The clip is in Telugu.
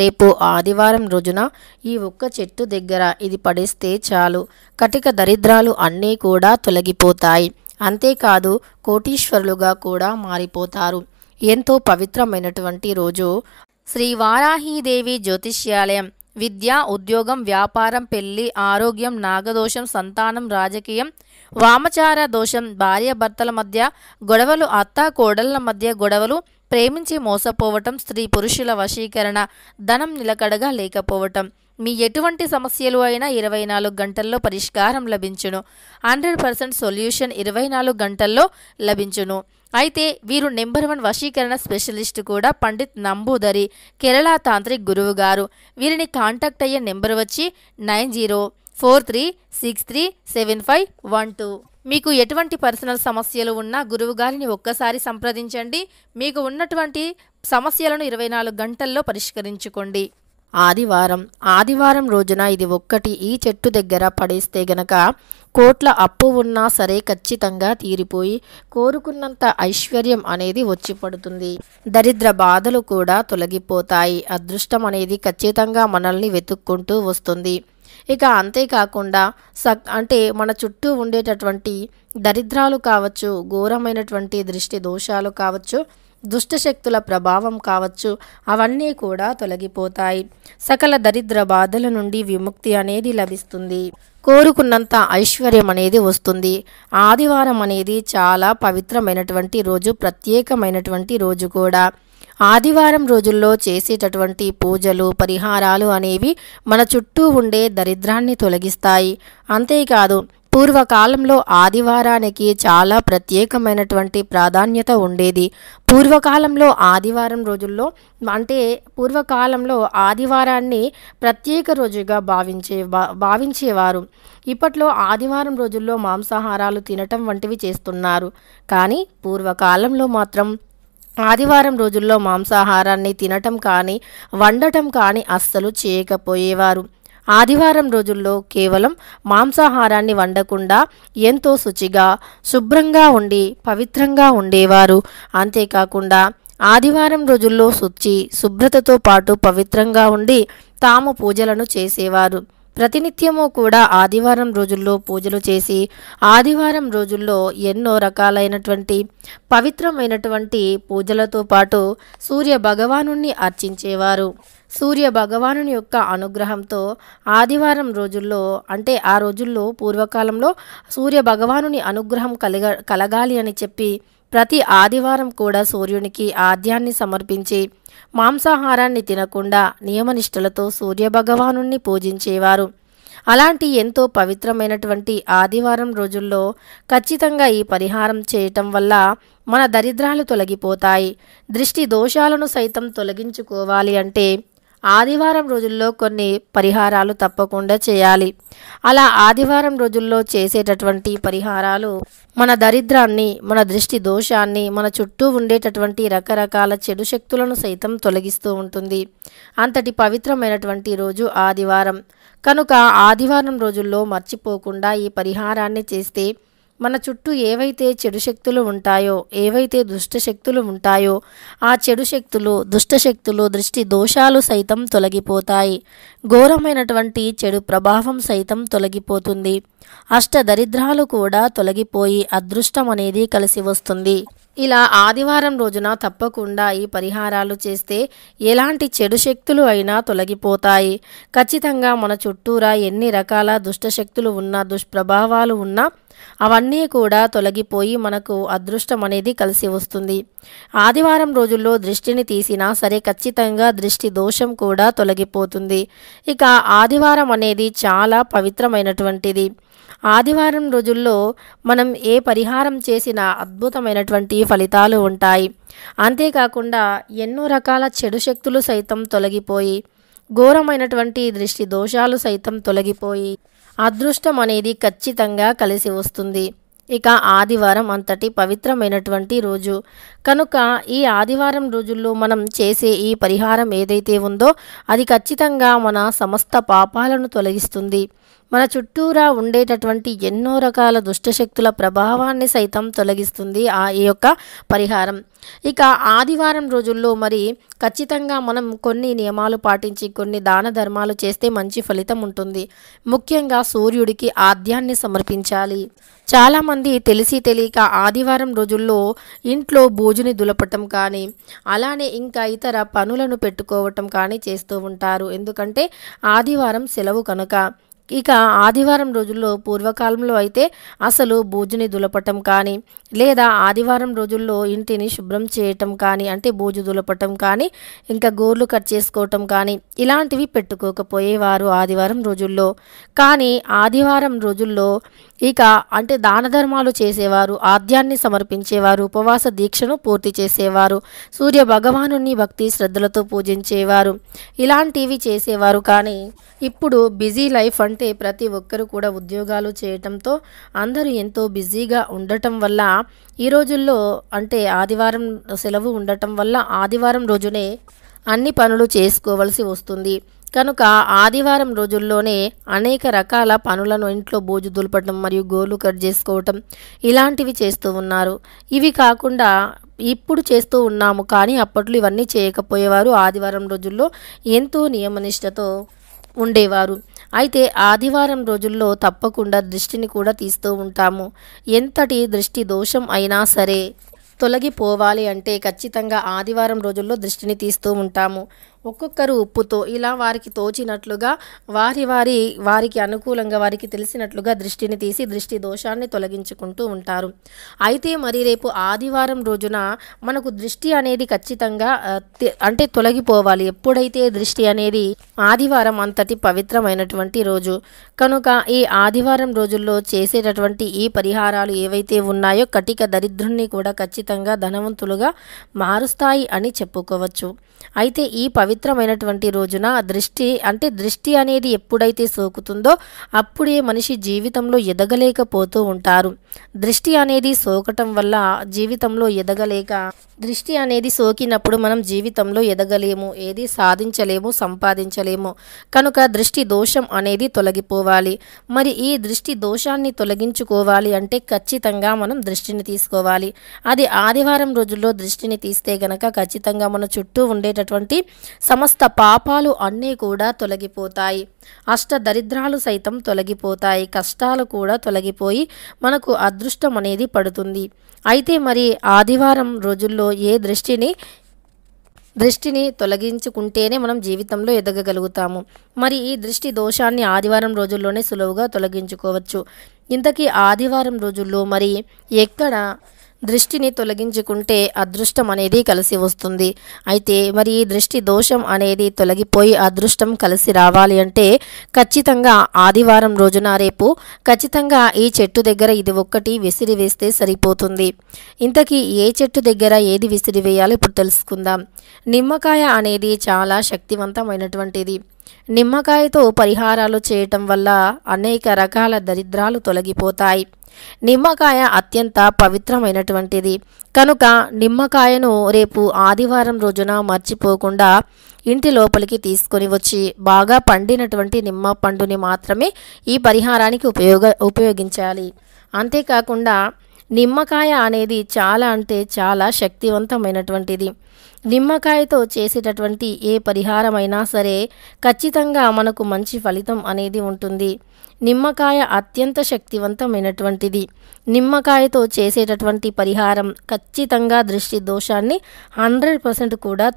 రేపు ఆదివారం రోజున ఈ ఒక్క చెట్టు దగ్గర ఇది పడేస్తే చాలు, కటిక దరిద్రాలు అన్నీ కూడా తొలగిపోతాయి. అంతేకాదు కోటీశ్వరులుగా కూడా మారిపోతారు. ఎంతో పవిత్రమైనటువంటి రోజు. శ్రీ వారాహీదేవి జ్యోతిష్యాలయం. విద్య, ఉద్యోగం, వ్యాపారం, పెళ్లి, ఆరోగ్యం, నాగదోషం, సంతానం, రాజకీయం, వామచార దోషం, భార్యాభర్తల మధ్య గొడవలు, అత్త కోడళ్ల మధ్య గొడవలు, ప్రేమించి మోసపోవటం, స్త్రీ పురుషుల వశీకరణ, ధనం నిలకడగా లేకపోవటం, మీ ఎటువంటి సమస్యలు అయినా 24 గంటల్లో పరిష్కారం లభించును. 100% సొల్యూషన్ 24 గంటల్లో లభించును. అయితే వీరు నెంబర్ 1 వశీకరణ స్పెషలిస్ట్ కూడా పండిత్ నంబూదరి, కేరళ తాంత్రిక్ గురువు గారు. వీరిని కాంటాక్ట్ అయ్యే నెంబర్ వచ్చి 9043637512. మీకు ఎటువంటి పర్సనల్ సమస్యలు ఉన్నా గురువుగారిని ఒక్కసారి సంప్రదించండి. మీకు ఉన్నటువంటి సమస్యలను 24 గంటల్లో పరిష్కరించుకోండి. ఆదివారం రోజున ఇది ఒక్కటి ఈ చెట్టు దగ్గర పడేస్తే గనక కోట్ల అప్పు ఉన్నా సరే ఖచ్చితంగా తీరిపోయి కోరుకున్నంత ఐశ్వర్యం అనేది వచ్చి పడుతుంది. దరిద్ర బాధలు కూడా తొలగిపోతాయి. అదృష్టం అనేది ఖచ్చితంగా మనల్ని వెతుక్కుంటూ వస్తుంది. ఇక అంతేకాకుండా అంటే మన చుట్టూ ఉండేటటువంటి దరిద్రాలు కావచ్చు, ఘోరమైనటువంటి దృష్టి దోషాలు కావచ్చు, దుష్టశక్తుల ప్రభావం కావచ్చు, అవన్నీ కూడా తొలగిపోతాయి. సకల దరిద్ర బాధల నుండి విముక్తి అనేది లభిస్తుంది. కోరుకున్నంత ఐశ్వర్యం అనేది వస్తుంది. ఆదివారం అనేది చాలా పవిత్రమైనటువంటి రోజు, ప్రత్యేకమైనటువంటి రోజు కూడా. ఆదివారం రోజుల్లో చేసేటటువంటి పూజలు, పరిహారాలు అనేవి మన చుట్టూ ఉండే దరిద్రాన్ని తొలగిస్తాయి. అంతేకాదు పూర్వకాలంలో ఆదివారానికి చాలా ప్రత్యేకమైనటువంటి ప్రాధాన్యత ఉండేది. పూర్వకాలంలో ఆదివారాన్ని ప్రత్యేక రోజుగా భావించేవారు. ఇప్పట్లో ఆదివారం రోజుల్లో మాంసాహారాలు తినటం వంటివి చేస్తున్నారు. కానీ పూర్వకాలంలో మాత్రం ఆదివారం రోజుల్లో మాంసాహారాన్ని తినటం కానీ వండటం కానీ అస్సలు చేయకపోయేవారు. ఆదివారం రోజుల్లో కేవలం మాంసాహారాన్ని వండకుండా ఎంతో శుచిగా, శుభ్రంగా ఉండి పవిత్రంగా ఉండేవారు. అంతేకాకుండా ఆదివారం రోజుల్లో శుభ్రతతో పాటు పవిత్రంగా ఉండి తాము పూజలను చేసేవారు. ప్రతినిత్యము కూడా ఆదివారం రోజుల్లో పూజలు చేసి ఆదివారం రోజుల్లో ఎన్నో రకాలైనటువంటి పవిత్రమైనటువంటి పూజలతో పాటు సూర్య భగవానుణ్ణి అర్చించేవారు. సూర్య భగవానుని యొక్క అనుగ్రహంతో ఆదివారం రోజుల్లో అంటే ఆ రోజుల్లో పూర్వకాలంలో సూర్య భగవానుని అనుగ్రహం కలగాలి అని చెప్పి ప్రతి ఆదివారం కూడా సూర్యునికి ఆద్యాన్ని సమర్పించి మాంసాహారాన్ని తినకుండా నియమనిష్టలతో సూర్య భగవానుణ్ణి పూజించేవారు. అలాంటి ఎంతో పవిత్రమైనటువంటి ఆదివారం రోజుల్లో ఖచ్చితంగా ఈ పరిహారం చేయటం వల్ల మన దరిద్రాలు తొలగిపోతాయి. దృష్టి దోషాలను సైతం తొలగించుకోవాలి అంటే ఆదివారం రోజుల్లో కొన్ని పరిహారాలు తప్పకుండా చేయాలి. అలా ఆదివారం రోజుల్లో చేసేటటువంటి పరిహారాలు మన దరిద్రాన్ని, మన దృష్టి దోషాన్ని, మన చుట్టూ ఉండేటటువంటి రకరకాల చెడు శక్తులను సైతం తొలగిస్తూ ఉంటుంది. అంతటి పవిత్రమైనటువంటి రోజు ఆదివారం కనుక ఆదివారం రోజుల్లో మర్చిపోకుండా ఈ పరిహారాన్ని చేస్తే మన చుట్టూ ఏవైతే చెడు శక్తులు ఉంటాయో, ఏవైతే దుష్టశక్తులు ఉంటాయో ఆ చెడు శక్తులు, దుష్టశక్తులు, దృష్టి దోషాలు సైతం తొలగిపోతాయి. ఘోరమైనటువంటి చెడు ప్రభావం సైతం తొలగిపోతుంది. అష్ట దరిద్రాలు కూడా తొలగిపోయి అదృష్టం అనేది కలిసి వస్తుంది. ఇలా ఆదివారం రోజున తప్పకుండా ఈ పరిహారాలు చేస్తే ఎలాంటి చెడు శక్తులు అయినా తొలగిపోతాయి. ఖచ్చితంగా మన చుట్టూరా ఎన్ని రకాల దుష్టశక్తులు ఉన్నా, దుష్ప్రభావాలు ఉన్నా అవన్నీ కూడా తొలగిపోయి మనకు అదృష్టం అనేది కలిసి వస్తుంది. ఆదివారం రోజుల్లో దృష్టిని తీసినా సరే ఖచ్చితంగా దృష్టి దోషం కూడా తొలగిపోతుంది. ఇక ఆదివారం అనేది చాలా పవిత్రమైనటువంటిది. ఆదివారం రోజుల్లో మనం ఏ పరిహారం చేసినా అద్భుతమైనటువంటి ఫలితాలు ఉంటాయి. అంతేకాకుండా ఎన్నో రకాల చెడు శక్తులు సైతం తొలగిపోయి, ఘోరమైనటువంటి దృష్టి దోషాలు సైతం తొలగిపోయి అదృష్టం అనేది ఖచ్చితంగా కలిసి వస్తుంది. ఇక ఆదివారం అంతటి పవిత్రమైనటువంటి రోజు కనుక ఈ ఆదివారం రోజుల్లో మనం చేసే ఈ పరిహారం ఏదైతే ఉందో అది ఖచ్చితంగా మన సమస్త పాపాలను తొలగిస్తుంది. మన చుట్టూరా ఉండేటటువంటి ఎన్నో రకాల దుష్టశక్తుల ప్రభావాన్ని సైతం తొలగిస్తుంది ఈ యొక్క పరిహారం. ఇక ఆదివారం రోజుల్లో మరి ఖచ్చితంగా మనం కొన్ని నియమాలు పాటించి కొన్ని దాన ధర్మాలు చేస్తే మంచి ఫలితం ఉంటుంది. ముఖ్యంగా సూర్యుడికి ఆద్యాన్ని సమర్పించాలి. చాలామంది తెలిసి తెలియక ఆదివారం రోజుల్లో ఇంట్లో బూజుని దులపటం కానీ అలానే ఇంకా ఇతర పనులను పెట్టుకోవటం కానీ చేస్తూ ఉంటారు. ఎందుకంటే ఆదివారం సెలవు కనుక. ఇక ఆదివారం రోజుల్లో పూర్వకాలంలో అయితే అసలు బూజుని దులపటం కానీ లేదా ఆదివారం రోజుల్లో ఇంటిని శుభ్రం చేయటం కానీ అంటే బూజు దులపటం కానీ ఇంకా గోర్లు కట్ చేసుకోవటం కానీ ఇలాంటివి పెట్టుకోకపోయేవారు ఆదివారం రోజుల్లో. కానీ ఆదివారం రోజుల్లో ఇక అంటే దాన ధర్మాలు చేసేవారు, ఆద్యాన్ని సమర్పించేవారు, ఉపవాస దీక్షను పూర్తి చేసేవారు, సూర్య భగవానుని భక్తి శ్రద్ధలతో పూజించేవారు, ఇలాంటివి చేసేవారు. కానీ ఇప్పుడు బిజీ లైఫ్ అంటే ప్రతి ఒక్కరు కూడా ఉద్యోగాలు చేయటంతో అందరూ ఎంతో బిజీగా ఉండటం వల్ల ఈ రోజుల్లో అంటే ఆదివారం సెలవు ఉండటం వల్ల ఆదివారం రోజునే అన్ని పనులు చేసుకోవలసి వస్తుంది. కనుక ఆదివారం రోజుల్లోనే అనేక రకాల పనులను ఇంట్లో బూజు దులపడం మరియు గోర్లు కట్ చేసుకోవటం ఇలాంటివి చేస్తూ ఉన్నారు. ఇవి కాకుండా ఇప్పుడు చేస్తూ ఉన్నాము, కానీ అప్పట్లో ఇవన్నీ చేయకపోయేవారు. ఆదివారం రోజుల్లో ఎంతో నియమనిష్టతో ఉండేవారు. అయితే ఆదివారం రోజుల్లో తప్పకుండా దృష్టిని కూడా తీస్తూ ఉంటాము. ఎంతటి దృష్టి దోషం అయినా సరే తొలగిపోవాలి అంటే ఖచ్చితంగా ఆదివారం రోజుల్లో దృష్టిని తీస్తూ ఉంటాము. ఒక్కొక్కరు ఉప్పుతో ఇలా వారికి తోచినట్లుగా వారికి అనుకూలంగా వారికి తెలిసినట్లుగా దృష్టిని తీసి దృష్టి దోషాన్ని తొలగించుకుంటూ ఉంటారు. అయితే మరి రేపు ఆదివారం రోజున మనకు దృష్టి అనేది ఖచ్చితంగా అంటే తొలగిపోవాలి. ఎప్పుడైతే దృష్టి అనేది ఆదివారం అంతటి పవిత్రమైనటువంటి రోజు కనుక ఈ ఆదివారం రోజుల్లో చేసేటటువంటి ఈ పరిహారాలు ఏవైతే ఉన్నాయో కటిక దరిద్రుణ్ణి కూడా ఖచ్చితంగా ధనవంతులుగా మారుస్తాయి అని చెప్పుకోవచ్చు. అయితే ఈ పవిత్రమైనటువంటి రోజున దృష్టి అనేది ఎప్పుడైతే సోకుతుందో అప్పుడే మనిషి జీవితంలో ఎదగలేకపోతూ ఉంటారు. దృష్టి అనేది సోకటం వల్ల జీవితంలో ఎదగలేక దృష్టి అనేది సోకినప్పుడు మనం జీవితంలో ఎదగలేము, ఏది సాధించలేము, సంపాదించలేము. కనుక దృష్టి దోషం అనేది తొలగిపోవాలి. మరి ఈ దృష్టి దోషాన్ని తొలగించుకోవాలి అంటే ఖచ్చితంగా మనం దృష్టిని తీసుకోవాలి. అది ఆదివారం రోజుల్లో దృష్టిని తీస్తే గనక ఖచ్చితంగా మన చుట్టూ ఉండేటటువంటి సమస్త పాపాలు అన్నీ కూడా తొలగిపోతాయి. అష్ట దరిద్రాలు సైతం తొలగిపోతాయి. కష్టాలు కూడా తొలగిపోయి మనకు అదృష్టం అనేది పడుతుంది. అయితే మరి ఆదివారం రోజుల్లో ఏ దృష్టిని తొలగించుకుంటేనే మనం జీవితంలో ఎదగగలుగుతాము. మరి ఈ దృష్టి దోషాన్ని ఆదివారం రోజుల్లోనే సులువుగా తొలగించుకోవచ్చు. ఇంతకీ ఆదివారం రోజుల్లో మరి ఎక్కడ దృష్టిని తొలగించుకుంటే అదృష్టం అనేది కలిసి వస్తుంది? అయితే మరి ఈ దృష్టి దోషం అనేది తొలగిపోయి అదృష్టం కలిసి రావాలి అంటే ఖచ్చితంగా ఆదివారం రోజున రేపు ఖచ్చితంగా ఈ చెట్టు దగ్గర ఇది ఒక్కటి విసిరివేస్తే సరిపోతుంది. ఇంతకీ ఏ చెట్టు దగ్గర ఏది విసిరివేయాలో ఇప్పుడు తెలుసుకుందాం. నిమ్మకాయ అనేది చాలా శక్తివంతమైనటువంటిది. నిమ్మకాయతో పరిహారాలు చేయటం వల్ల అనేక రకాల దరిద్రాలు తొలగిపోతాయి. నిమ్మకాయ అత్యంత పవిత్రమైనటువంటిది కనుక నిమ్మకాయను రేపు ఆదివారం రోజున మర్చిపోకుండా ఇంటి లోపలికి తీసుకొని వచ్చి బాగా పండినటువంటి నిమ్మ పండుని మాత్రమే ఈ పరిహారానికి ఉపయోగించాలి. అంతేకాకుండా నిమ్మకాయ అనేది చాలా అంటే చాలా శక్తివంతమైనటువంటిది. నిమ్మకాయతో చేసేటటువంటి ఏ పరిహారమైనా సరే ఖచ్చితంగా మనకు మంచి ఫలితం అనేది ఉంటుంది. నిమ్మకాయ అత్యంత శక్తివంతమైనటువంటిది. నిమ్మకాయతో చేసేటటువంటి పరిహారం ఖచ్చితంగా దృష్టి దోషాన్ని 100% కూడా